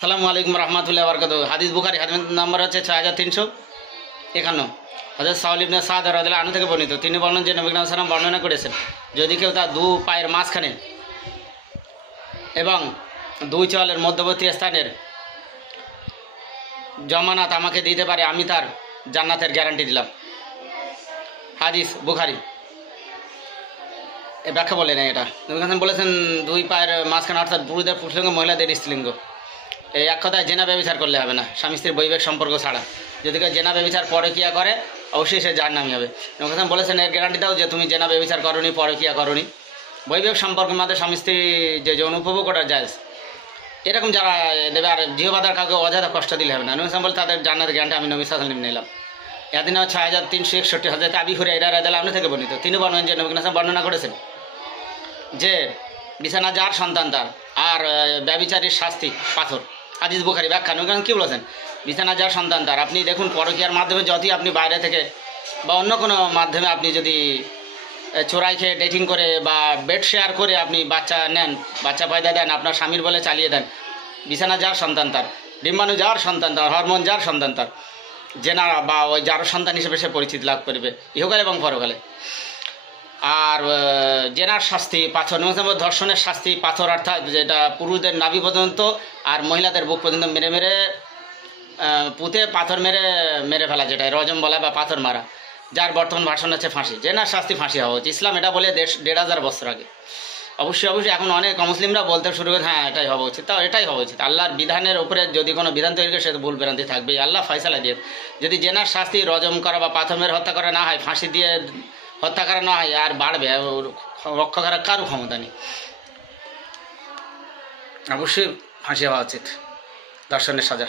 আসসালামু আলাইকুম রহমতুল্লাহ বরকাতুহু। হাদিস বুখারী হাদিস নম্বর হচ্ছে 6351। হযরত সাউল ইবনে সাদ রাদিয়াল্লাহু আনহু থেকে বর্ণিত, তিনি বলেন যে নবী সাল্লাল্লাহু আলাইহি ওয়াসাল্লাম বর্ণনা করেছেন, যদি কেউ তার দু পায়ের মাঝখানে এবং দুই চলের মধ্যবর্তী স্থানের জমানাত আমাকে দিতে পারে, আমি তার জান্নাতের গ্যারান্টি দিলাম। হাদিস বুখারী। এ ব্যাখ্যা বলে নেই এটা। নবী সাল্লাল্লাহু বলেছেন দুই পায়ের মাঝখানে, অর্থাৎ পুরুষদের পুরুষলিঙ্গ, মহিলাদের স্ত্রীলিঙ্গ। এই এক কথায় জেনা ব্যভিচার করলে হবে না, স্বামী স্ত্রীর বৈবাহিক সম্পর্ক ছাড়া। যদি কেউ জেনা ব্যভিচার পরকিয়া করে, অবশ্যই সে জাহান্নামী হবে। নবী বলেছেন এর গ্যারান্টি দাও যে তুমি জেনা ব্যভিচার করনি, পরকিয়া করনি। বৈবাহিক সম্পর্কের মধ্যে স্বামী স্ত্রী যে যৌন উপভোগ করা যায়, এরকম যারা দেবে, আর জিহবাদার কাউকে অযথা কষ্ট দিলে হবে না। নবী বলে তাদের জান্নাতের গ্যারান্টি আমি নবী সাল্লাল্লাহু আলাইহি ওয়াসাল্লাম নিলাম। এদিন 6361 হযরত আবী হুরায়রা রাদিয়াল্লাহু আনহু থেকে বর্ণিত, তিনি বলেন যে নবী সাল্লাল্লাহু বর্ণনা করেছেন যে বিছানা যার সন্তান তার, আর ব্যভিচারীর শাস্তি পাথর। হাদিস বুখারী। ব্যাখ্যা নবী কী বলেছেন? বিছানা যার সন্তান তার। আপনি দেখুন, পরকীয়ার মাধ্যমে যতই আপনি বাইরে থেকে বা অন্য কোনো মাধ্যমে আপনি যদি চোরাই খেয়ে ডেটিং করে বা বেড শেয়ার করে আপনি বাচ্চা নেন, বাচ্চা পয়দা দেন, আপনার স্বামীর বলে চালিয়ে দেন, বিছানা যার সন্তান তার, ডিম্বাণু যার সন্তান তার, হরমোন যার সন্তান তার, জেনা বা ওই যার সন্তান হিসেবে সে পরিচিতি লাভ করবে ইহকালে এবং পরকালে। আর জেনার শাস্তি পাথর, ধর্ষণের শাস্তি পাথর, অর্থাৎ যেটা পুরুষদের নাভি পর্যন্ত আর মহিলাদের বুক পর্যন্ত মেরে মেরে পুঁতে পাথর মেরে মেরে ফেলা, যেটা রজম বলা বা পাথর মারা, যার বর্তমান ভাষণ হচ্ছে ফাঁসি। জেনার শাস্তি ফাঁসি হওয়া উচিত। ইসলাম এটা বলে 1500 বছর আগে। অবশ্যই এখন অনেক অমুসলিমরা বলতে শুরু করে হ্যাঁ এটাই হওয়া উচিত। তাও এটাই হওয়া উচিত। আল্লাহর বিধানের উপরে যদি কোনো বিধান তৈরি করে, সে ভুল ভ্রান্তি থাকবে, আল্লাহ ফয়সালা দিয়ে। যদি জেনার শাস্তি রজম করা বা পাথর মেরে হত্যা করা না হয়, ফাঁসি দিয়ে হত্যা করা না হয়, আর বাড়বে, রক্ষা করার কারও ক্ষমতা নেই। অবশ্যই ফাঁসি হওয়া উচিত, দর্শনের সাজা।